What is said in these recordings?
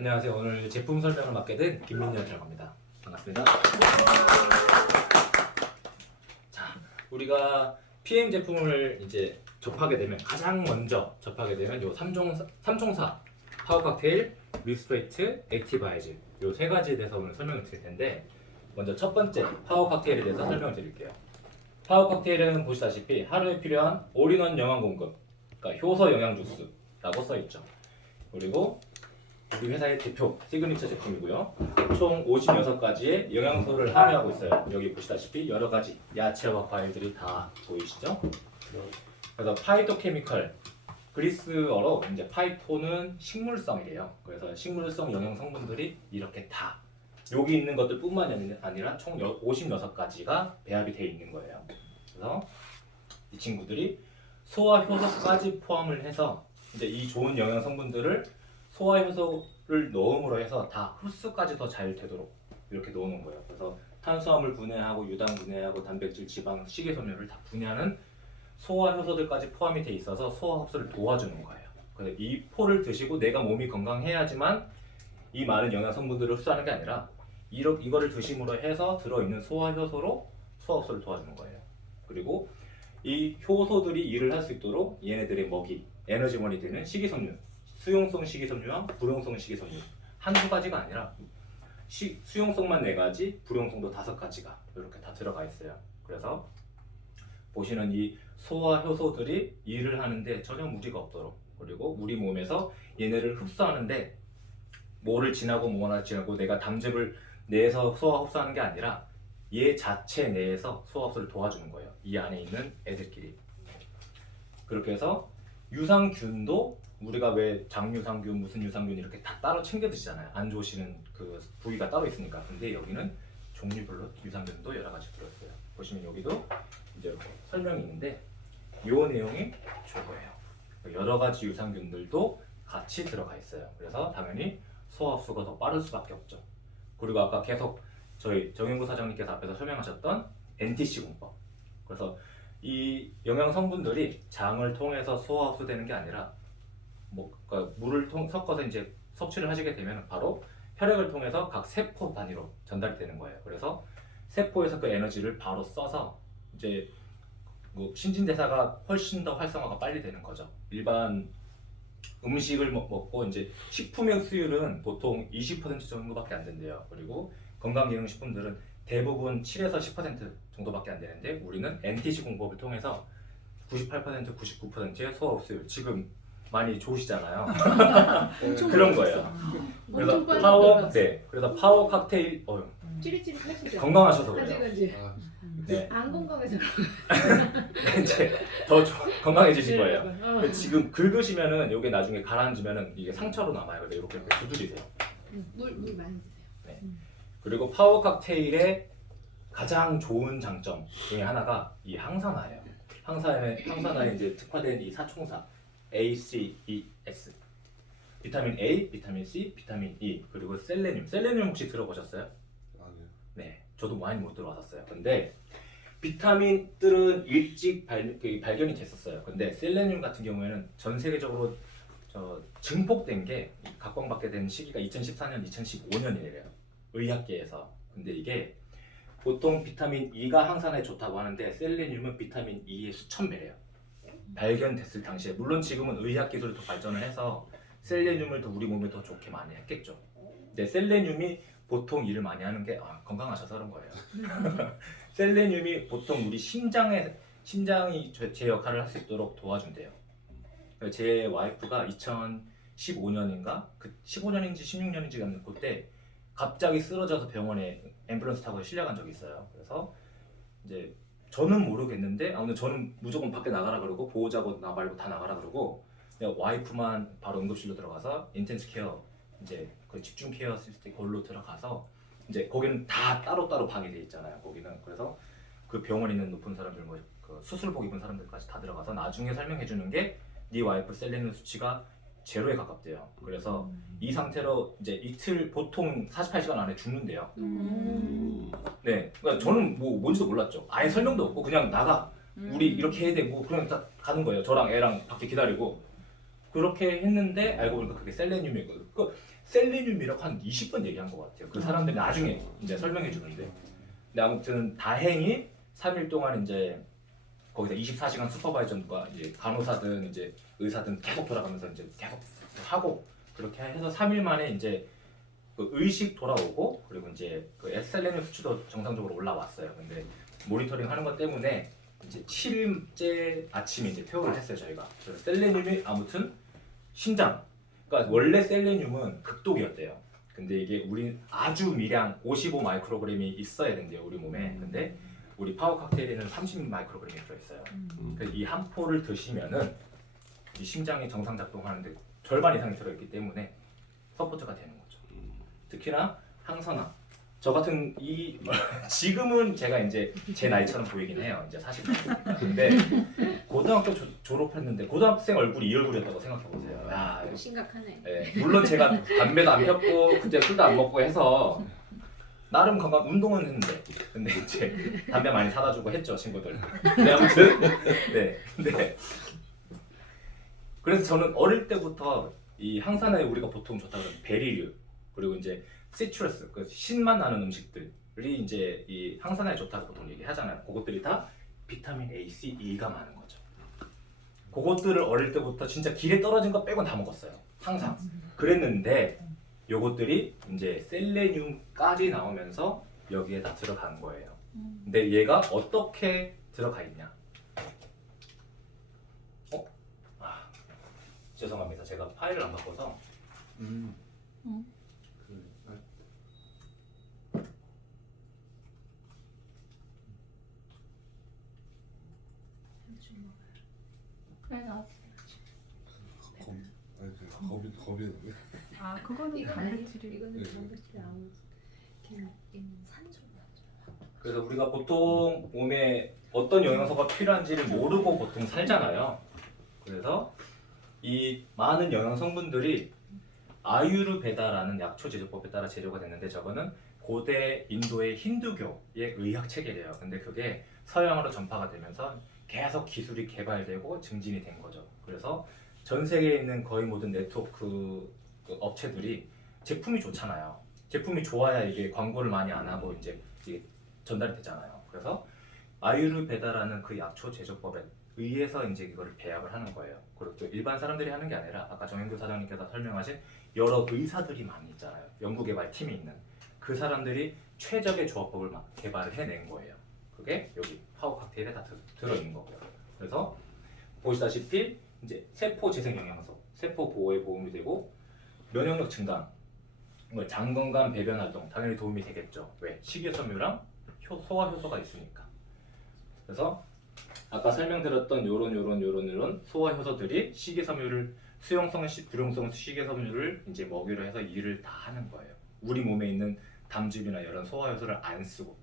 안녕하세요. 오늘 제품 설명을 맡게 된 김민현이라고 합니다. 반갑습니다. 자, 우리가 PM 제품을 이제 접하게 되면 가장 먼저 접하게 되면 요 3총사 파워 칵테일, 리스트레이트, 액티브 아이즈 요 세 가지에 대해서 오늘 설명을 드릴 텐데 먼저 첫 번째 파워 칵테일에 대해서 설명을 드릴게요. 파워 칵테일은 보시다시피 하루에 필요한 올인원 영양 공급, 그러니까 효소 영양 주스라고 써 있죠. 그리고 우리 회사의 대표 시그니처 제품이고요. 총 56가지의 영양소를 함유하고 있어요. 여기 보시다시피 여러 가지 야채와 과일들이 다 보이시죠? 그래서 파이토케미컬, 그리스어로 이제 파이토는 식물성이래요. 그래서 식물성 영양 성분들이 이렇게 다 여기 있는 것들뿐만이 아니라 총 56가지가 배합이 되어 있는 거예요. 그래서 이 친구들이 소화 효소까지 포함을 해서 이제 이 좋은 영양 성분들을 소화 효소를 넣음으로 해서 다 흡수까지 더 잘 되도록 이렇게 넣는 거예요. 그래서 탄수화물 분해하고 유당 분해하고 단백질, 지방, 식이섬유를 다 분해하는 소화 효소들까지 포함이 돼 있어서 소화 흡수를 도와주는 거예요. 그래서 이 포를 드시고 내가 몸이 건강해야지만 이 많은 영양 성분들을 흡수하는 게 아니라 이거를 드심으로 해서 들어있는 소화 효소로 소화 흡수를 도와주는 거예요. 그리고 이 효소들이 일을 할 수 있도록 얘네들의 먹이, 에너지원이 되는 식이섬유, 수용성 식이섬유와 불용성 식이섬유 한두 가지가 아니라 수용성만 4가지, 불용성도 5가지가 이렇게 다 들어가 있어요. 그래서 보시는 이 소화 효소들이 일을 하는데 전혀 무리가 없도록, 그리고 우리 몸에서 얘네를 흡수하는데 뭐를 지나고 뭐나 지나고 내가 담즙을 내에서 소화 흡수하는 게 아니라 얘 자체 내에서 소화 흡수를 도와주는 거예요. 이 안에 있는 애들끼리. 그렇게 해서 유산균도 우리가 왜 장유산균, 무슨 유산균 이렇게 다 따로 챙겨 드시잖아요. 안 좋으시는 그 부위가 따로 있으니까. 근데 여기는 종류별로 유산균도 여러 가지 들어있어요. 보시면 여기도 이제 이렇게 설명이 있는데 이 내용이 저거예요. 여러 가지 유산균들도 같이 들어가 있어요. 그래서 당연히 소화 흡수가 더 빠를 수밖에 없죠. 그리고 아까 계속 저희 정영구 사장님께서 앞에서 설명하셨던 NTC 공법. 그래서 이 영양 성분들이 장을 통해서 소화 흡수되는 게 아니라 그러니까 물을 섞어서 이제 섭취를 하시게 되면 바로 혈액을 통해서 각 세포 단위로 전달이 되는 거예요. 그래서 세포에서 그 에너지를 바로 써서 이제 신진대사가 훨씬 더 활성화가 빨리 되는 거죠. 일반 음식을 먹고 이제 식품의 수율은 보통 20% 정도밖에 안 된대요. 그리고 건강기능식품들은 대부분 7에서 10% 정도밖에 안 되는데 우리는 NTC 공법을 통해서 98%, 99%의 소화 흡수율, 지금 많이 좋으시잖아요. 그런 거예요. 그래서 그래서 파워 칵테일 찌릿찌릿하시죠? 건강하셔서 그래요. 네. 안 건강해서 이제 더 건강해지실 거예요. 지금 긁으시면은 이게 나중에 가라앉으면은 이게 상처로 남아요. 그래서 이렇게 두드리세요. 물 많이 드세요. 네. 그리고 파워 칵테일의 가장 좋은 장점 중에 하나가 이 항산화예요. 항산화에 이제 특화된 이 사총사 A, C, E, S. 비타민 A, 비타민 C, 비타민 E, 그리고 셀레늄. 셀레늄 혹시 들어보셨어요? 아니요. 네, 저도 많이 못 들어봤었어요. 근데 비타민들은 일찍 발견이 됐었어요. 근데 셀레늄 같은 경우에는 전 세계적으로 증폭된 게 각광받게 된 시기가 2014년, 2015년이래요. 의학계에서. 근데 이게 보통 비타민 E가 항산화에 좋다고 하는데 셀레늄은 비타민 E의 수천 배래요. 발견됐을 당시에. 물론 지금은 의학 기술이 더 발전을 해서 셀레늄을 더 우리 몸에 더 좋게 많이 했겠죠. 근데 셀레늄이 보통 일을 많이 하는 게 건강하셔서 그런 거예요. 셀레늄이 보통 우리 심장이 제 역할을 할 수 있도록 도와준대요. 제 와이프가 2015년인가? 15년인지 16년인지 그때 갑자기 쓰러져서 병원에 앰뷸런스 타고 실려간 적이 있어요. 그래서 이제 저는 모르겠는데 아무튼 저는 무조건 밖에 나가라 그러고 보호자고 나 말고 다 나가라 그러고 와이프만 바로 응급실로 들어가서 인텐스 케어 이제 그 집중 케어 시스템 걸로 들어가서 이제 거기는 다 따로따로 방이 돼 있잖아요. 거기는 그래서 그 병원에 있는 높은 사람들 그 수술복 입은 사람들까지 다 들어가서 나중에 설명해 주는 게 네 와이프 셀레늄 수치가 제로에 가깝대요. 그래서 이 상태로 이제 이틀 보통 48시간 안에 죽는데요. 네, 그러니까 저는 뭔지도 몰랐죠. 아예 설명도 없고 그냥 나가 우리 이렇게 해야 되고 그냥 딱 가는 거예요. 저랑 애랑 밖에 기다리고 그렇게 했는데 알고 보니까 그게 셀레늄이거든. 그 셀레늄이라고 한 20번 얘기한 것 같아요. 그 사람들이 나중에 이제 설명해 주는데. 근데 아무튼 다행히 3일 동안 이제 거기서 24시간 슈퍼바이저과 이제 간호사든 이제 의사든 계속 돌아가면서 이제 계속 하고 그렇게 해서 3일 만에 이제 그 의식 돌아오고 그리고 이제 그 셀레늄 수치도 정상적으로 올라왔어요. 근데 모니터링 하는 것 때문에 이제 7일째 아침에 이제 퇴원을 했어요 저희가. 그래서 셀레늄이 아무튼 심장. 그러니까 원래 셀레늄은 극독이었대요. 근데 이게 우리 아주 미량 55 마이크로그램이 있어야 된대요 우리 몸에. 근데 우리 파워 칵테일에는 30 마이크로그램이 들어있어요. 그래서 이 한 포를 드시면은 이 심장이 정상 작동하는데 절반 이상이 들어있기 때문에 서포트가 되는 거죠. 특히나 항산화. 저 같은 이 지금은 제가 이제 제 나이처럼 보이긴 해요. 이제 40대니까. 근데 고등학교 졸업했는데 고등학생 얼굴이 이 얼굴이었다고 생각해 보세요. 야, 심각하네. 네, 물론 제가 담배도 안 폈고 그때 술도 안 먹고 해서 나름 건강 운동은 했는데 근데 이제 담배 많이 사다 주고 했죠 친구들. 근데 아무튼 네, 근데 그래서 저는 어릴 때부터 이 항산화에 우리가 보통 좋다고 하는 베리류 그리고 이제 시트러스 그 신맛 나는 음식들이 이제 이 항산화에 좋다고 보통 얘기하잖아요. 그것들이 다 비타민 A, C, E가 많은 거죠. 그것들을 어릴 때부터 진짜 길에 떨어진 거 빼곤 다 먹었어요. 항상. 그랬는데 요것들이 이제 셀레늄까지 나오면서 여기에 다 들어간 거예요. 근데 얘가 어떻게 들어가 있냐? 죄송합니다. 제가 파일을 안 바꿔서. 그래서 겁이 아 그거는 이건 단백질이 이거는 네. 단백질 아무 그냥 산소. 그래서 우리가 보통 몸에 어떤 영양소가 필요한지를 모르고 보통 살잖아요. 그래서 이 많은 영양 성분들이 아유르베다라는 약초 제조법에 따라 제조가 됐는데 저거는 고대 인도의 힌두교의 의학 체계래요. 근데 그게 서양으로 전파가 되면서 계속 기술이 개발되고 증진이 된 거죠. 그래서 전 세계에 있는 거의 모든 네트워크 그 업체들이 제품이 좋잖아요. 제품이 좋아야 이게 광고를 많이 안 하고 이제 이게 전달이 되잖아요. 그래서 아유르베다라는 그 약초 제조법에 의해서 이제 이거를 배합을 하는 거예요. 그리고 또 일반 사람들이 하는 게 아니라 아까 정현규 사장님께서 설명하신 여러 의사들이 많이 있잖아요. 연구개발 팀이 있는 그 사람들이 최적의 조합법을 막 개발을 해낸 거예요. 그게 여기 파워 칵테일에 다 들어있는 거고요. 그래서 보시다시피 이제 세포 재생 영양소, 세포 보호에 도움이 되고 면역력 증강, 장 건강, 배변 활동 당연히 도움이 되겠죠. 왜? 식이섬유랑 소화 효소가 있으니까. 그래서 아까 설명드렸던 요런 소화 효소들이 식이섬유를 수용성, 불용성 식이섬유를 이제 먹이로 해서 일을 다 하는 거예요. 우리 몸에 있는 담즙이나 이런 소화 효소를 안 쓰고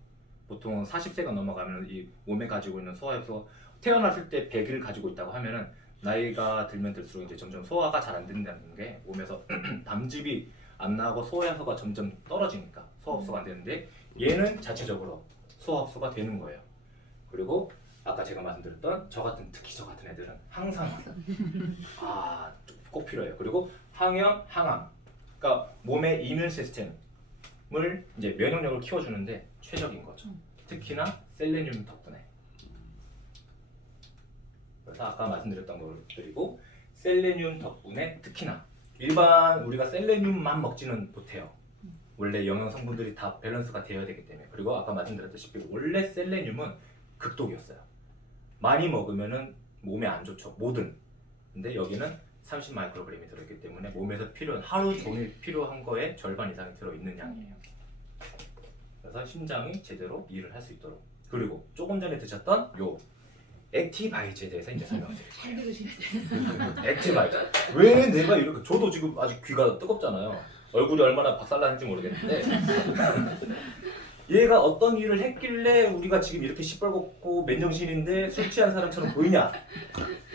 보통 40세가 넘어가면 이 몸에 가지고 있는 소화 효소 태어났을 때 100을 가지고 있다고 하면은 나이가 들면 들수록 이제 점점 소화가 잘 안 된다는 게 몸에서 담즙이 안 나고 소화 효소가 점점 떨어지니까 소화 흡수가 안 되는데 얘는 자체적으로 소화 흡수가 되는 거예요. 그리고 아까 제가 말씀드렸던 특히 저 같은 애들은 항산화 꼭 필요해요. 그리고 항염, 항암 그러니까 몸의 이뮨 시스템을 이제 면역력을 키워주는데 최적인 거죠. 특히나 셀레늄 덕분에. 그래서 아까 말씀드렸던 것들이고 셀레늄 덕분에 특히나 일반 우리가 셀레늄만 먹지는 못해요. 원래 영양 성분들이 다 밸런스가 되어야 되기 때문에. 그리고 아까 말씀드렸다시피 원래 셀레늄은 극독이었어요. 많이 먹으면은 몸에 안 좋죠. 뭐든. 근데 여기는 30 마이크로그램이 들어있기 때문에 몸에서 필요한 하루 종일 필요한 거에 절반 이상이 들어있는 양이에요. 그래서 심장이 제대로 일을 할 수 있도록. 그리고 조금 전에 드셨던 요 액티바이즈에 대해서 이제 설명드릴게요. 액티바이즈. 왜 내가 이렇게 저도 지금 아직 귀가 뜨겁잖아요. 얼굴이 얼마나 박살나는지 모르겠는데 얘가 어떤 일을 했길래 우리가 지금 이렇게 시뻘겋고 맨정신인데 술 취한 사람처럼 보이냐?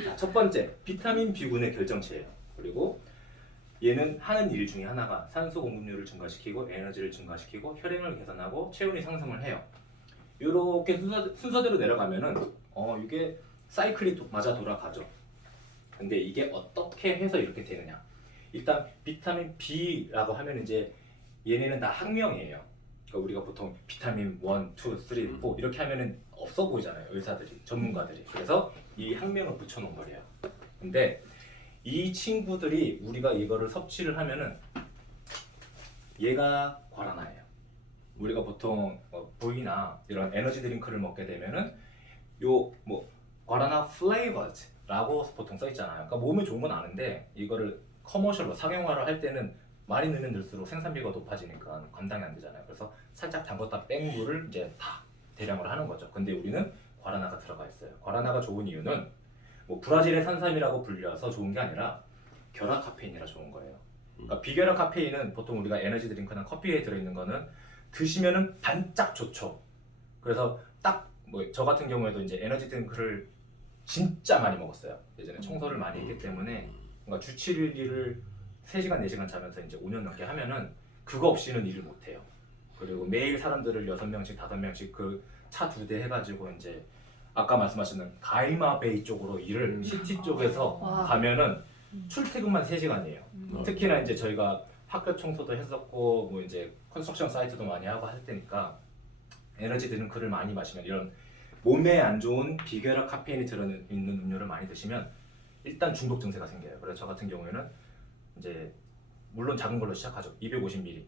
자, 첫 번째, 비타민 B군의 결정체예요. 그리고 얘는 하는 일 중에 하나가 산소 공급률을 증가시키고 에너지를 증가시키고 혈행을 개선하고 체온이 상승을 해요. 이렇게 순서대로 내려가면은 이게 사이클이 맞아 돌아가죠. 근데 이게 어떻게 해서 이렇게 되느냐? 일단 비타민 B라고 하면 이제 얘네는 다 학명이에요. 그러니까 우리가 보통 비타민 1, 2, 3, 4 이렇게 하면은 없어 보이잖아요. 의사들이, 전문가들이. 그래서 이 학명을 붙여놓은 거예요. 근데 이 친구들이 우리가 이거를 섭취를 하면은 얘가 과라나예요. 우리가 보통 V나 이런 에너지 드링크를 먹게 되면은 요 뭐 과라나 플레이버즈라고 보통 써 있잖아요. 그러니까 몸에 좋은 건 아는데 이거를 커머셜로 상용화를 할 때는 많이 넣으면 넣을수록 생산비가 높아지니까 감당이 안 되잖아요. 그래서 살짝 담궜다 뺀 물을 이제 다 대량으로 하는 거죠. 근데 우리는 과라나가 들어가 있어요. 과라나가 좋은 이유는 뭐 브라질의 산삼이라고 불려서 좋은 게 아니라 결합 카페인이라 좋은 거예요. 그러니까 비결합 카페인은 보통 우리가 에너지 드링크나 커피에 들어있는 거는 드시면은 반짝 좋죠. 그래서 딱 뭐 저 같은 경우에도 이제 에너지 드링크를 진짜 많이 먹었어요. 예전에 청소를 많이 했기 때문에 그러니까 주 7일을 3시간 4시간 자면서 이제 5년 넘게 하면은 그거 없이는 일을 못 해요. 그리고 매일 사람들을 6명씩 5명씩 그 차 2대 해가지고 이제 아까 말씀하셨던 가이마베이 쪽으로 일을 시티 쪽에서 와. 가면은 출퇴근만 3시간이에요. 음. 특히나 이제 저희가 학교 청소도 했었고 뭐 이제 컨스트럭션 사이트도 많이 하고 할 때니까 에너지 드링크를 많이 마시면 이런 몸에 안 좋은 비결합 카페인이 들어있는 음료를 많이 드시면 일단 중독 증세가 생겨요. 그래서 저 같은 경우에는 이제 물론 작은 걸로 시작하죠. 250ml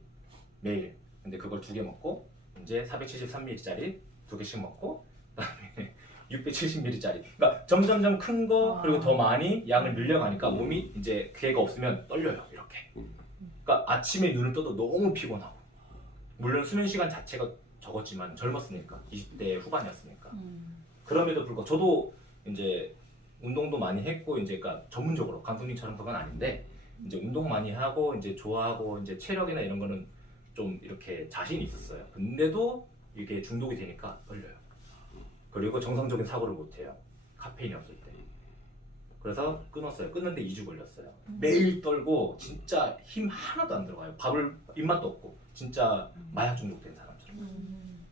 매일. 근데 그걸 2개 먹고 이제 473ml짜리 2개씩 먹고 그다음에 670ml짜리. 그러니까 점점점 큰 거 그리고 더 많이 양을 늘려가니까 몸이 이제 기회가 없으면 떨려요. 이렇게. 그러니까 아침에 눈을 떠도 너무 피곤하고. 물론 수면 시간 자체가 적었지만 젊었으니까 20대 후반이었으니까. 그럼에도 불구하고 저도 이제 운동도 많이 했고 이제 그러니까 전문적으로 감독님처럼 그건 아닌데 이제 운동 많이 하고 이제 좋아하고 이제 체력이나 이런 거는 좀 이렇게 자신이 있었어요. 근데도 이게 중독이 되니까 떨려요. 그리고 정상적인 사고를 못 해요. 카페인이 없을 때. 그래서 끊었어요. 끊는데 2주 걸렸어요. 매일 떨고 진짜 힘 하나도 안 들어가요. 밥을 입맛도 없고 진짜 마약 중독된 사람처럼.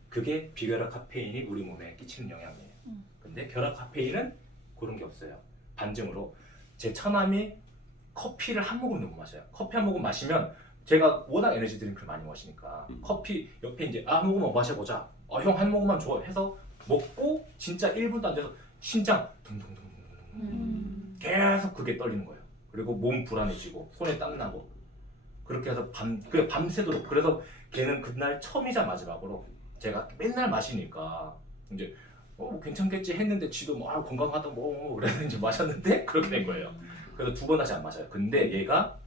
그게 비결합 카페인이 우리 몸에 끼치는 영향이에요. 근데 결합 카페인은 그런 게 없어요. 반증으로 제 처남이 커피를 한 모금도 못 마셔요. 커피 한 모금 마시면 제가 워낙 에너지 드링크를 많이 마시니까 커피 옆에 이제 한 모금만 마셔보자. 형 한 모금만 줘 해서 먹고 진짜 1분도 안 돼서 심장 둥둥둥둥 계속 그게 떨리는 거예요. 그리고 몸 불안해지고 손에 땀 나고 그렇게 해서 밤새도록. 그래서 걔는 그날 처음이자 마지막으로 제가 맨날 마시니까 이제 괜찮겠지 했는데 지도 뭐 건강하다 뭐 그래서 이제 마셨는데 그렇게 된 거예요. 그래서 2번 다시 안 마셔요. 근데 얘가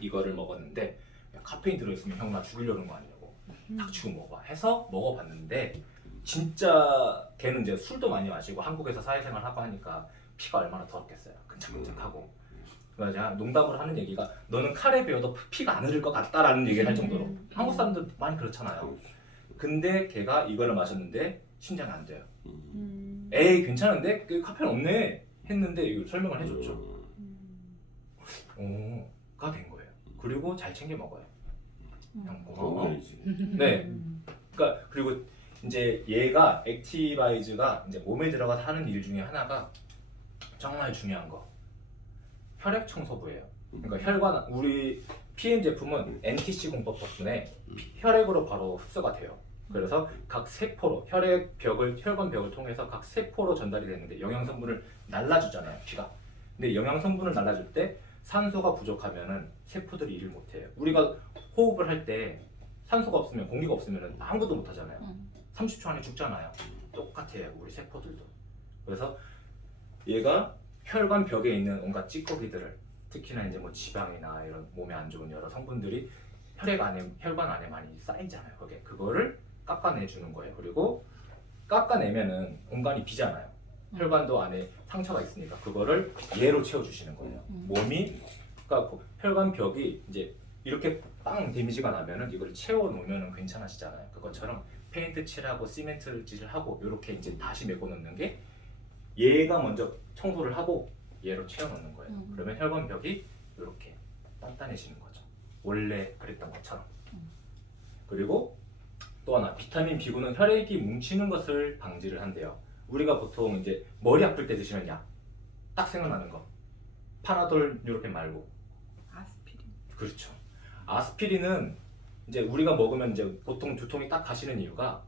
이거를 먹었는데 야, 카페인 들어있으면 형 나 죽이려는 거 아니냐고 닥치고 먹어봐 해서 먹어봤는데 진짜 걔는 이제 술도 많이 마시고 한국에서 사회생활 하고 하니까 피가 얼마나 더럽겠어요. 끈적끈적하고. 그래서 제가 농담으로 하는 얘기가 너는 칼에 베어도 피가 안 흐를 것 같다라는 얘기를 할 정도로 한국 사람들 많이 그렇잖아요. 근데 걔가 이거를 마셨는데 심장이 안 돼요. 에이 괜찮은데? 카페인 없네 했는데 이걸 설명을 해줬죠. 가 된 거예요. 그리고 잘 챙겨 먹어요. 형 고마워. 네. 그러니까 그리고 이제 얘가 액티바이즈가 이제 몸에 들어가서 하는 일 중에 하나가 정말 중요한 거 혈액 청소부예요. 그러니까 혈관 우리 PM 제품은 NTC 공법 덕분에 혈액으로 바로 흡수가 돼요. 그래서 각 세포로 혈관 벽을 통해서 각 세포로 전달이 되는데 영양 성분을 날라주잖아요, 피가. 근데 영양 성분을 날라줄 때 산소가 부족하면은 세포들이 일을 못 해요. 우리가 호흡을 할 때 산소가 없으면 공기가 없으면 아무것도 못 하잖아요. 30초 안에 죽잖아요. 똑같아요, 우리 세포들도. 그래서 얘가 혈관 벽에 있는 온갖 찌꺼기들을 특히나 이제 뭐 지방이나 이런 몸에 안 좋은 여러 성분들이 혈관 안에 많이 쌓이잖아요. 그거를 깎아내 주는 거예요. 그리고 깎아내면은 공간이 비잖아요. 혈관도 안에 상처가 있으니까 그거를 얘로 채워주시는 거예요. 몸이 그러니까 혈관 벽이 이제 이렇게 빵 데미지가 나면은 이걸 채워놓으면은 괜찮아지잖아요. 그것처럼 페인트 칠하고 시멘트를 칠하고 이렇게 이제 다시 메고 넣는 게 얘가 먼저 청소를 하고 얘로 채워놓는 거예요. 그러면 혈관 벽이 이렇게 단단해지는 거죠. 원래 그랬던 것처럼. 그리고 또 하나 비타민 B군은 혈액이 뭉치는 것을 방지를 한대요. 우리가 보통 이제 머리 아플 때 드시는 약 딱 생각나는 거 파나돌 뉴로펜 말고. 아스피린. 그렇죠. 아스피린은 이제 우리가 먹으면 이제 보통 두통이 딱 가시는 이유가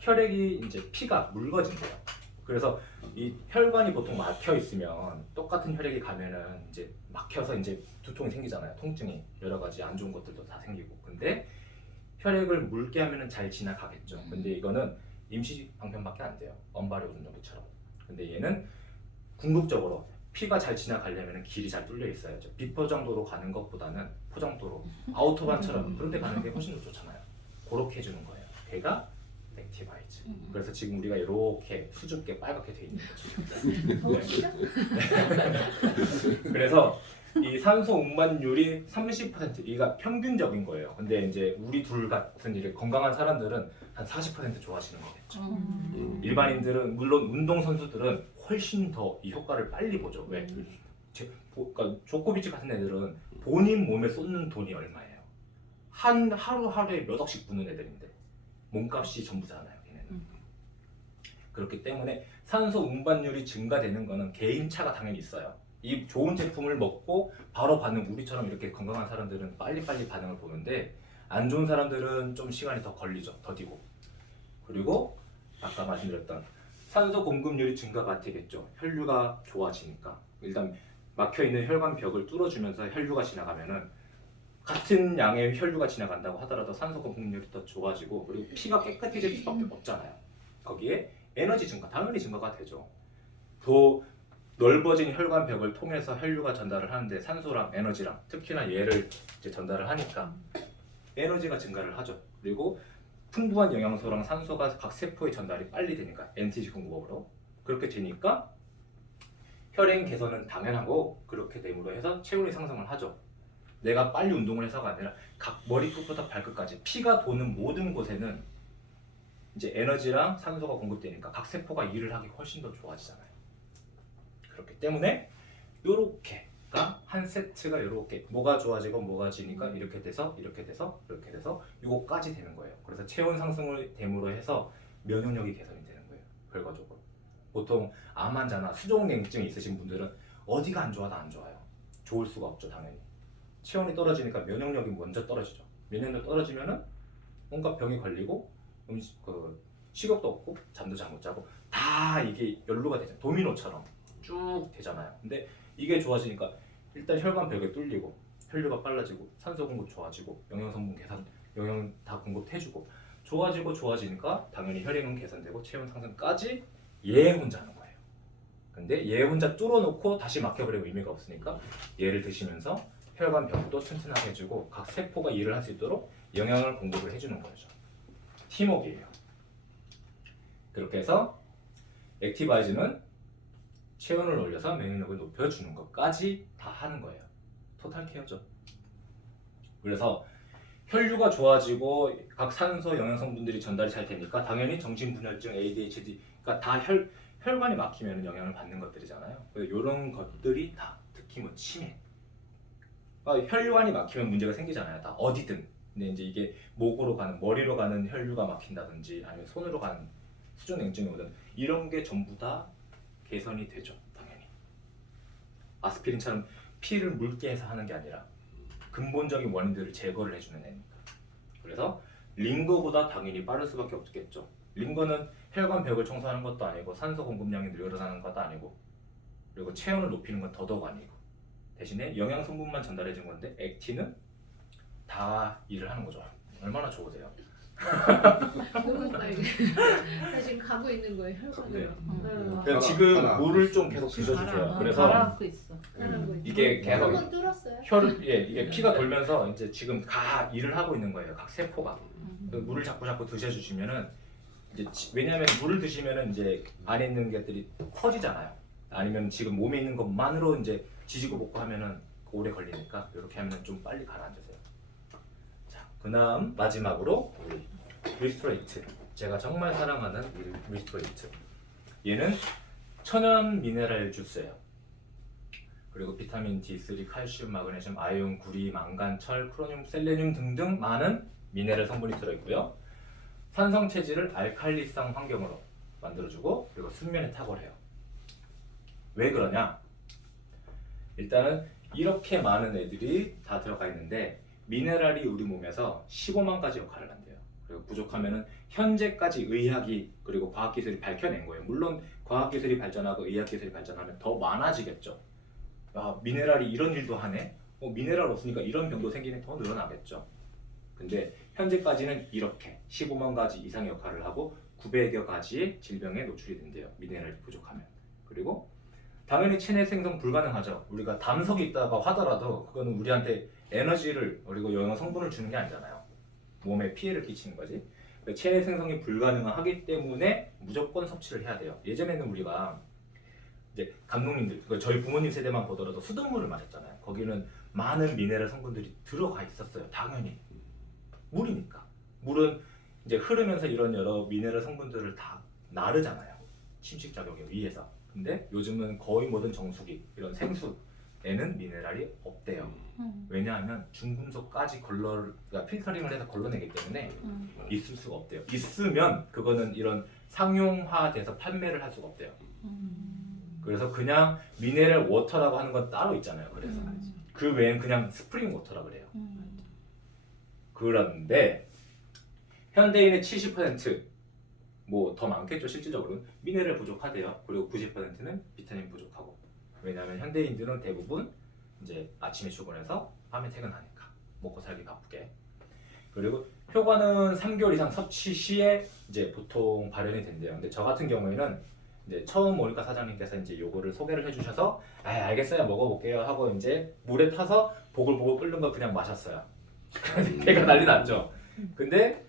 혈액이 이제 피가 묽어진대요. 그래서 이 혈관이 보통 막혀 있으면 똑같은 혈액이 가면은 이제 막혀서 이제 두통이 생기잖아요. 통증이 여러 가지 안 좋은 것들도 다 생기고. 근데 혈액을 묽게 하면은 잘 지나가겠죠. 근데 이거는 임시 방편밖에 안 돼요. 언발의 오줌정기처럼. 근데 얘는 궁극적으로 피가 잘 지나가려면 길이 잘 뚫려 있어야죠. 비포장도로 가는 것보다는 포장도로 아우토반처럼 그런 데 가는 게 훨씬 더 좋잖아요. 그렇게 해주는 거예요. 걔가 액티바이즈. 그래서 지금 우리가 이렇게 수줍게 빨갛게 돼 있는 거죠. 어, 진짜? 그래서 이 산소 운반율이 30%, 이가 평균적인 거예요. 근데 이제 우리 둘 같은 이렇게 건강한 사람들은 한 40% 좋아지는 거겠죠. 일반인들은 물론 운동 선수들은 훨씬 더 이 효과를 빨리 보죠. 왜? 그러니까 조코비치 같은 애들은 본인 몸에 쏟는 돈이 얼마예요? 한 하루하루에 몇 억씩 부는 애들인데 몸값이 전부잖아요. 얘네는. 그렇기 때문에 산소 운반율이 증가되는 거는 개인차가 당연히 있어요. 이 좋은 제품을 먹고 바로 반응, 우리처럼 이렇게 건강한 사람들은 빨리빨리 반응을 보는데 안 좋은 사람들은 좀 시간이 더 걸리죠. 더디고. 그리고 아까 말씀드렸던 산소 공급률이 증가가 되겠죠. 혈류가 좋아지니까. 일단 막혀있는 혈관 벽을 뚫어주면서 혈류가 지나가면은 같은 양의 혈류가 지나간다고 하더라도 산소 공급률이 더 좋아지고, 그리고 피가 깨끗해질 수밖에 없잖아요. 거기에 에너지 증가, 당연히 증가가 되죠. 더 넓어진 혈관 벽을 통해서 혈류가 전달을 하는데 산소랑 에너지랑 특히나 얘를 이제 전달을 하니까 에너지가 증가를 하죠. 그리고 풍부한 영양소랑 산소가 각 세포에 전달이 빨리 되니까 NTG 공급으로 그렇게 되니까 혈행 개선은 당연하고, 그렇게 됨으로 해서 체온이 상승을 하죠. 내가 빨리 운동을 해서가 아니라 각 머리끝부터 발끝까지 피가 도는 모든 곳에는 이제 에너지랑 산소가 공급되니까 각 세포가 일을 하기 훨씬 더 좋아지잖아요. 그렇기 때문에 요렇게가 한 세트가 요렇게 뭐가 좋아지고 뭐가 지니까 이렇게 돼서 이렇게 돼서 이렇게 돼서 요거까지 되는 거예요. 그래서 체온 상승을 됨으로 해서 면역력이 개선이 되는 거예요. 결과적으로. 보통 암 환자나 수족냉증 있으신 분들은 어디가 안 좋아도 안 좋아요. 좋을 수가 없죠, 당연히. 체온이 떨어지니까 면역력이 먼저 떨어지죠. 면역력 떨어지면은 뭔가 병이 걸리고 식욕도 없고 잠도 잘 못 자고 다 이게 연루가 되죠. 도미노처럼 쭉 되잖아요. 근데 이게 좋아지니까 일단 혈관 벽에 뚫리고 혈류가 빨라지고 산소 공급 좋아지고 영양 성분 개선, 영양 다 공급해주고 좋아지니까 당연히 혈액은 개선되고 체온 상승까지 얘 혼자 하는 거예요. 근데 얘 혼자 뚫어놓고 다시 막혀버리면 의미가 없으니까 얘를 드시면서 혈관 벽도 튼튼하게 해주고 각 세포가 일을 할 수 있도록 영양을 공급을 해주는 거죠. 팀워크예요. 그렇게 해서 액티바이즈는 체온을 올려서 면역력을 높여주는 것까지 다 하는 거예요. 토탈 케어죠. 그래서 혈류가 좋아지고 각 산소 영양 성분들이 전달이 잘 되니까 당연히 정신분열증, ADHD, 그러니까 다 혈관이 막히면 영향을 받는 것들이잖아요. 이런 것들이 다 특히 뭐 치매, 혈관이 막히면 문제가 생기잖아요. 다 어디든. 근데 이제 이게 목으로 가는, 머리로 가는 혈류가 막힌다든지 아니면 손으로 가는 수족냉증이 오든 이런 게 전부 다 개선이 되죠. 당연히. 아스피린처럼 피를 묽게 해서 하는 게 아니라 근본적인 원인들을 제거를 해주는 애니까. 그래서 링거보다 당연히 빠를 수밖에 없겠죠. 링거는 혈관 벽을 청소하는 것도 아니고 산소 공급량이 늘어나는 것도 아니고 그리고 체온을 높이는 건 더더욱 아니고 대신에 영양 성분만 전달해 준 건데 액티는 다 일을 하는 거죠. 얼마나 좋으세요? 나 지금 가고 있는 거예요, 혈관으로. 그래서 지금 물을 좀 계속 드셔주세요. 그래서 가라앉고 있어. 이게 계속 한번 뚫었어요? 이게 피가 돌면서 이제 지금 다 일을 하고 있는 거예요. 각 세포가. 물을 자꾸 드셔주시면은 이제 왜냐하면 물을 드시면은 이제 안에 있는 것들이 커지잖아요. 아니면 지금 몸에 있는 것만으로 이제 지지고 볶고 하면은 오래 걸리니까 이렇게 하면 좀 빨리 가라앉으세요. 자, 그다음 마지막으로 우리 리스토레이트. 제가 정말 사랑하는 리스토레이트. 얘는 천연 미네랄 주스예요. 그리고 비타민 D3, 칼슘, 마그네슘, 아연, 구리, 망간, 철, 크로뇽, 셀레늄 등등 많은 미네랄 성분이 들어있고요. 산성 체질을 알칼리성 환경으로 만들어주고 그리고 순면에 탁월해요. 왜 그러냐? 일단은 이렇게 많은 애들이 다 들어가 있는데 미네랄이 우리 몸에서 15만 가지 역할을 한대요. 그리고 부족하면은 현재까지 의학이 그리고 과학기술이 밝혀낸 거예요. 물론 과학기술이 발전하고 의학기술이 발전하면 더 많아지겠죠. 아, 미네랄이 이런 일도 하네? 미네랄 없으니까 이런 병도 생기면 더 늘어나겠죠. 근데 현재까지는 이렇게 15만 가지 이상의 역할을 하고 900여 가지의 질병에 노출이 된대요. 미네랄이 부족하면. 그리고 당연히 체내 생성 불가능하죠. 우리가 담석이 있다고 하더라도 그거는 우리한테 에너지를 그리고 영양 성분을 주는 게 아니잖아요. 몸에 피해를 끼치는 거지. 체내 생성이 불가능하기 때문에 무조건 섭취를 해야 돼요. 예전에는 우리가 이제 감독님들, 저희 부모님 세대만 보더라도 수돗물을 마셨잖아요. 거기는 많은 미네랄 성분들이 들어가 있었어요. 당연히 물이니까. 물은 이제 흐르면서 이런 여러 미네랄 성분들을 다 나르잖아요. 침식 작용에 의해서. 근데 요즘은 거의 모든 정수기, 이런 생수에는 미네랄이 없대요. 왜냐하면 중금속까지 그러니까 필터링을 해서 걸러내기 때문에 있을 수가 없대요. 있으면 그거는 이런 상용화돼서 판매를 할 수가 없대요. 그래서 그냥 미네랄 워터라고 하는 건 따로 있잖아요. 그래서 그 외엔 그냥 스프링 워터라고 그래요. 그런데 현대인의 70% 뭐 더 많겠죠. 실질적으로는 미네랄 부족하대요. 그리고 90%는 비타민 부족하고. 왜냐하면 현대인들은 대부분 이제 아침에 출근해서 밤에 퇴근하니까 먹고 살기 바쁘게. 그리고 효과는 3개월 이상 섭취 시에 이제 보통 발현이 된대요. 근데 저 같은 경우에는 이제 처음 오니까 사장님께서 이제 요거를 소개를 해주셔서 아 알겠어요 먹어볼게요 하고 이제 물에 타서 보글보글 끓는 거 그냥 마셨어요. 배가 난리 났죠. 근데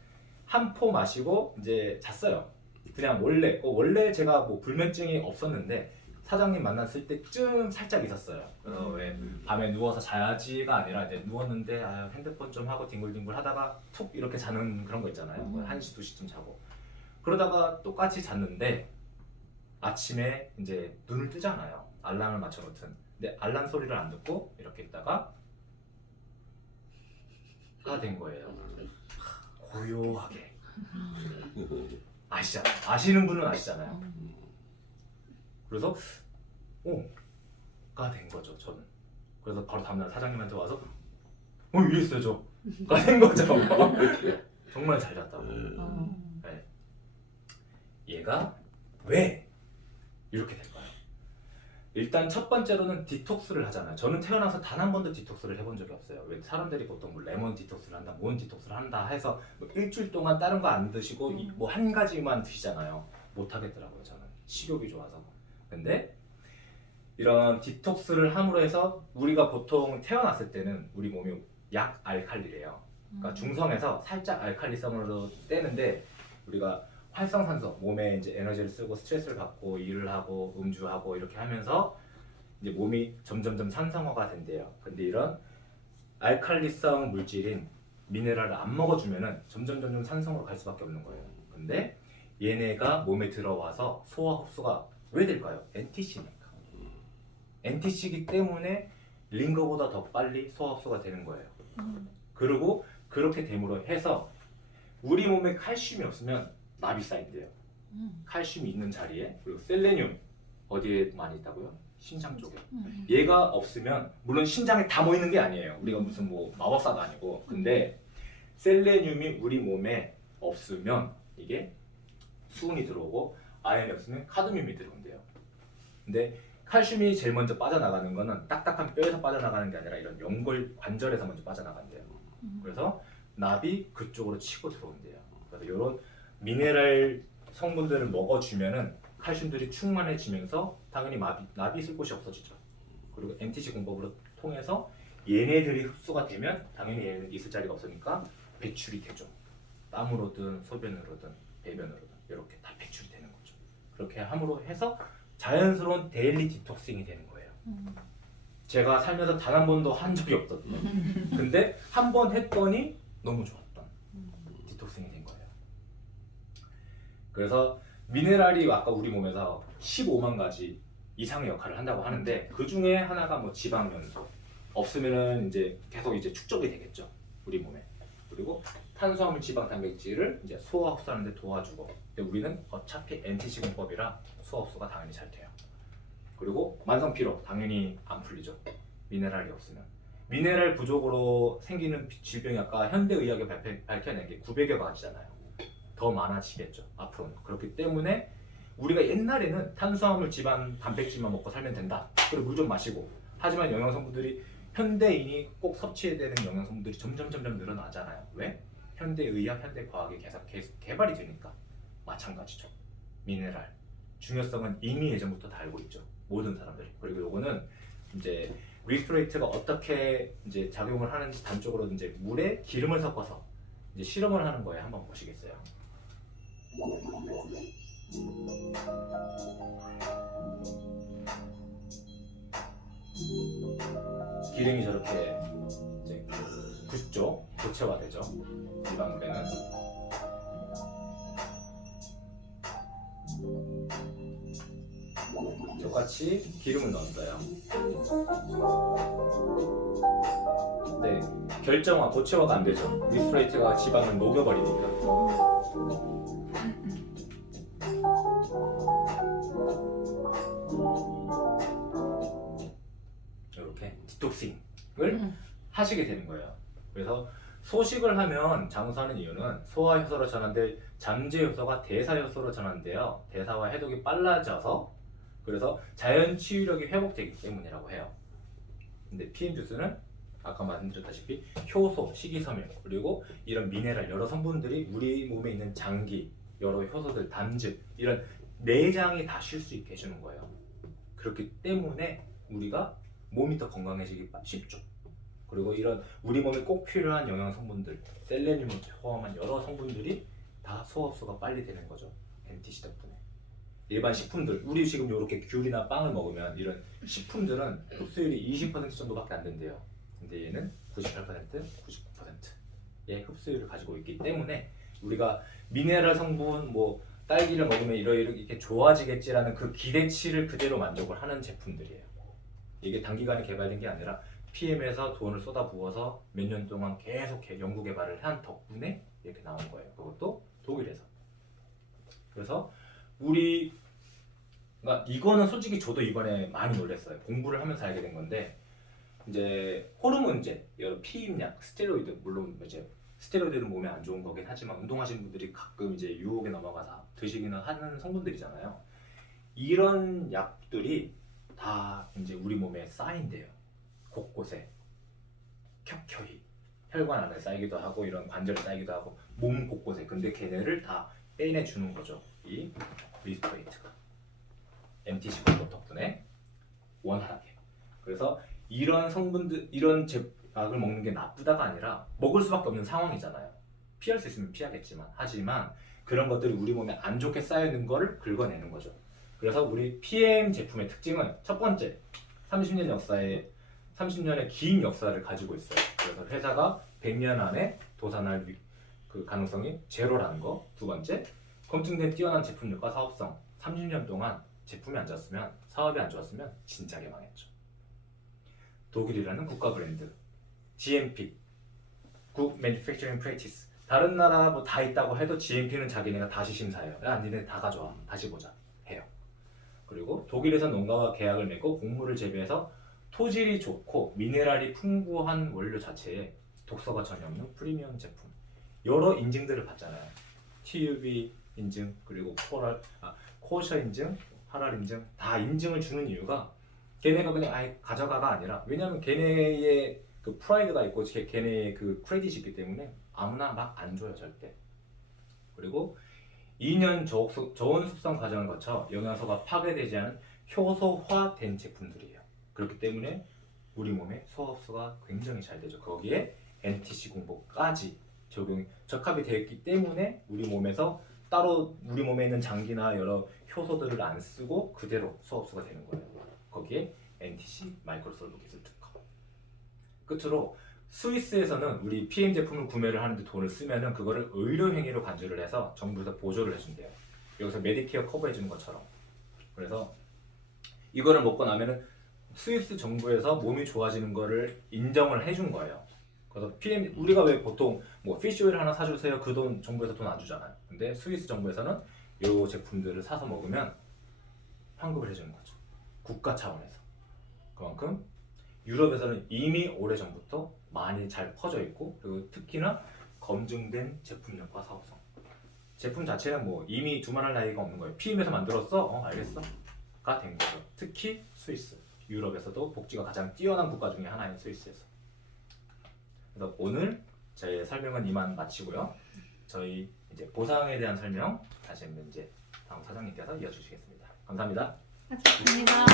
한 포 마시고 이제 잤어요. 그냥 원래 제가 뭐 불면증이 없었는데 사장님 만났을 때쯤 살짝 있었어요. 그래서 왜 밤에 누워서 자야지가 아니라 이제 누웠는데 아, 핸드폰 좀 하고 뒹굴뒹굴 하다가 툭 이렇게 자는 그런 거 있잖아요. 1시, 2시쯤 자고. 그러다가 똑같이 잤는데 아침에 이제 눈을 뜨잖아요. 알람을 맞춰놓든. 근데 알람 소리를 안 듣고 이렇게 있다가 가 된 거예요. 고요하게. 아시잖아요. 아시는 분은 아시잖아요. 그래서 가 된 거죠. 저는. 그래서 바로 다음날 사장님한테 와서 이랬어요 저. 가 된 거죠. 정말 잘 잤다고. 네. 얘가 왜 이렇게 될까요? 일단 첫 번째로는 디톡스를 하잖아요. 저는 태어나서 단 한 번도 디톡스를 해본 적이 없어요. 왜 사람들이 보통 뭐 레몬 디톡스를 한다, 뭔 디톡스를 한다 해서 뭐 일주일 동안 다른 거 안 드시고 뭐 한 가지만 드시잖아요. 못 하겠더라고요. 저는 식욕이 좋아서. 근데 이런 디톡스를 함으로 해서 우리가 보통 태어났을 때는 우리 몸이 약 알칼리래요. 그러니까 중성에서 살짝 알칼리성으로 떼는데 우리가 활성산소, 몸에 이제 에너지를 쓰고 스트레스를 받고 일을 하고 음주하고 이렇게 하면서 이제 몸이 점점점 산성화가 된대요. 근데 이런 알칼리성 물질인 미네랄을 안 먹어주면은 점점 산성으로 갈 수밖에 없는 거예요. 근데 얘네가 몸에 들어와서 소화 흡수가 왜 될까요? NTC니까. NTC이기 때문에 링거보다 더 빨리 소화 흡수가 되는 거예요. 그리고 그렇게 됨으로 해서 우리 몸에 칼슘이 없으면 납이 쌓인대요. 칼슘이 있는 자리에. 그리고 셀레늄 어디에 많이 있다고요? 심장 쪽에. 얘가 없으면 물론 심장에 다 모이는 게 아니에요. 우리가 무슨 뭐 마법사도 아니고. 근데 셀레늄이 우리 몸에 없으면 이게 수은이 들어오고 아연이 없으면 카드뮴이 들어온대요. 근데 칼슘이 제일 먼저 빠져나가는 거는 딱딱한 뼈에서 빠져나가는 게 아니라 이런 연골 관절에서 먼저 빠져나간대요. 그래서 납이 그쪽으로 치고 들어온대요. 그래서 이런 미네랄 성분들을 먹어주면은 칼슘들이 충만해지면서 당연히 납이 있을 곳이 없어지죠. 그리고 MTC 공법으로 통해서 얘네들이 흡수가 되면 당연히 얘는 있을 자리가 없으니까 배출이 되죠. 땀으로든 소변으로든 배변으로든 이렇게 다 배출이 되는 거죠. 그렇게 함으로 해서 자연스러운 데일리 디톡싱이 되는 거예요. 제가 살면서 단 한 번도 한 적이 없거든요. 근데 한 번 했더니 너무 좋았던 디톡싱이 된 거예요. 그래서 미네랄이 아까 우리 몸에서 15만 가지 이상의 역할을 한다고 하는데 그 중에 하나가 뭐 지방 연소 없으면은 이제 계속 이제 축적이 되겠죠 우리 몸에. 그리고 탄수화물, 지방, 단백질을 이제 소화 흡수하는데 도와주고. 근데 우리는 어차피 NTC 공법이라 소화 흡수가 당연히 잘 돼요. 그리고 만성 피로 당연히 안 풀리죠. 미네랄이 없으면. 미네랄 부족으로 생기는 질병이 아까 현대의학이 밝혀낸 게 900여 가지잖아요. 더 많아지겠죠 앞으로는. 그렇기 때문에 우리가 옛날에는 탄수화물, 지방, 단백질만 먹고 살면 된다. 그리고 물 좀 마시고. 하지만 영양성분들이 현대인이 꼭 섭취해야 되는 영양성분들이 점점 늘어나잖아요. 왜? 현대의학, 현대과학이 계속 개발이 되니까. 마찬가지죠. 미네랄 중요성은 이미 예전부터 다 알고 있죠. 모든 사람들이. 그리고 요거는 이제 리스토레이트가 어떻게 이제 작용을 하는지 단적으로 이제 물에 기름을 섞어서 이제 실험을 하는 거예요. 한번 보시겠어요? 기름이 저렇게 이제 굳죠? 고체화되죠. 일반 물에는. 똑같이 기름을 넣었어요. 네, 결정화, 고체화가 안 되죠. 리스토레이트가 지방을 녹여버리니까. 이렇게 디톡싱을 하시게 되는 거예요. 그래서 소식을 하면 장수하는 이유는 소화 효소로 전환될 잠재 효소가 대사 효소로 전환되어 대사와 해독이 빨라져서 그래서 자연 치유력이 회복되기 때문이라고 해요. 근데 PM 주스는 아까 말씀드렸다시피 효소, 식이섬유 그리고 이런 미네랄 여러 성분들이 우리 몸에 있는 장기, 여러 효소들, 담즙 이런 내장이 다 쉴 수 있게 해주는 거예요. 그렇기 때문에 우리가 몸이 더 건강해지기 쉽죠. 그리고 이런 우리 몸에 꼭 필요한 영양 성분들, 셀레늄을 포함한 여러 성분들이 다 소화 흡수가 빨리 되는 거죠. NTC 덕분에. 일반 식품들, 우리 지금 이렇게 귤이나 빵을 먹으면 이런 식품들은 흡수율이 20% 정도밖에 안 된대요. 근데 얘는 98%, 99%의 흡수율을 가지고 있기 때문에 우리가 미네랄 성분, 뭐 딸기를 먹으면 이렇게 좋아지겠지라는 그 기대치를 그대로 만족을 하는 제품들이에요. 이게 단기간에 개발된 게 아니라 PM에서 돈을 쏟아부어서 몇 년 동안 계속 연구 개발을 한 덕분에 이렇게 나온 거예요. 그것도 독일에서. 그래서 그러니까 이거는 솔직히 저도 이번에 많이 놀랐어요. 공부를 하면서 알게 된 건데 이제 호르몬제, 여러 피임약, 스테로이드 물론 이제 스테로이드는 몸에 안 좋은 거긴 하지만 운동하시는 분들이 가끔 이제 유혹에 넘어가서 드시기는 하는 성분들이잖아요. 이런 약들이 다 이제 우리 몸에 쌓인대요. 곳곳에 켜켜이 혈관 안에 쌓이기도 하고 이런 관절에 쌓이기도 하고 몸 곳곳에. 근데 걔네를 다 빼내 주는 거죠. 이 리스토레이트가 MTC 공급 덕분에 원활하게. 그래서 이런 성분들, 이런 약을 먹는 게 나쁘다가 아니라 먹을 수밖에 없는 상황이잖아요. 피할 수 있으면 피하겠지만 하지만 그런 것들이 우리 몸에 안 좋게 쌓여 있는 거를 긁어내는 거죠. 그래서 우리 PM 제품의 특징은 첫 번째 30년의 긴 역사를 가지고 있어요. 그래서 회사가 100년 안에 도산할 그 가능성이 제로라는 거. 두 번째, 검증된 뛰어난 제품력과 사업성. 30년 동안 제품이 안 좋았으면, 사업이 안 좋았으면 진작에 망했죠. 독일이라는 국가 브랜드, GMP, Good Manufacturing Practice. 다른 나라 뭐 다 있다고 해도 GMP는 자기네가 다시 심사해요. 야, 니네 다 가져와, 다시 보자 해요. 그리고 독일에서 농가와 계약을 맺고 곡물을 재배해서 토질이 좋고 미네랄이 풍부한 원료 자체에 독소가 전혀 없는 프리미엄 제품. 여러 인증들을 받잖아요. TUV 인증, 그리고 코셔 인증, 하랄 인증. 다 인증을 주는 이유가 걔네가 그냥 아예 가져가가 아니라, 왜냐면 걔네의 그 프라이드가 있고 걔네의 그 크레딧이 있기 때문에 아무나 막 안 줘요, 절대. 그리고 2년 저온 숙성 과정을 거쳐 영양소가 파괴되지 않은 효소화된 제품들이에요. 그렇기 때문에 우리 몸에 소화 흡수가 굉장히 잘 되죠. 거기에 NTC 공복까지 적합이 되어 있기 때문에 우리 몸에서 따로 우리 몸에 있는 장기나 여러 효소들을 안 쓰고 그대로 소화 흡수가 되는 거예요. 거기에 NTC 마이크로솔브 기술 특허. 끝으로 스위스에서는 우리 PM 제품을 구매를 하는데 돈을 쓰면은 그거를 의료 행위로 간주를 해서 정부에서 보조를 해준대요. 여기서 메디케어 커버해주는 것처럼. 그래서 이거를 먹고 나면은 스위스 정부에서 몸이 좋아지는 거를 인정을 해준 거예요. 그래서 PM, 우리가 왜 보통 뭐 피쉬오일 하나 사주세요, 그 돈 정부에서 돈 안 주잖아요. 근데 스위스 정부에서는 이 제품들을 사서 먹으면 환급을 해주는 거죠. 국가 차원에서. 그만큼 유럽에서는 이미 오래전부터 많이 잘 퍼져 있고 그리고 특히나 검증된 제품력과 사업성. 제품 자체는 뭐 이미 두말할 나위가 없는 거예요. PM에서 만들었어? 알겠어? 가 된 거죠. 특히 스위스. 유럽에서도 복지가 가장 뛰어난 국가 중에 하나인 스위스에서. 그래서 오늘 저의 설명은 이만 마치고요. 저희 이제 보상에 대한 설명 다시 한번 이제 다음 사장님께서 이어주시겠습니다. 감사합니다. 감사합니다. 와,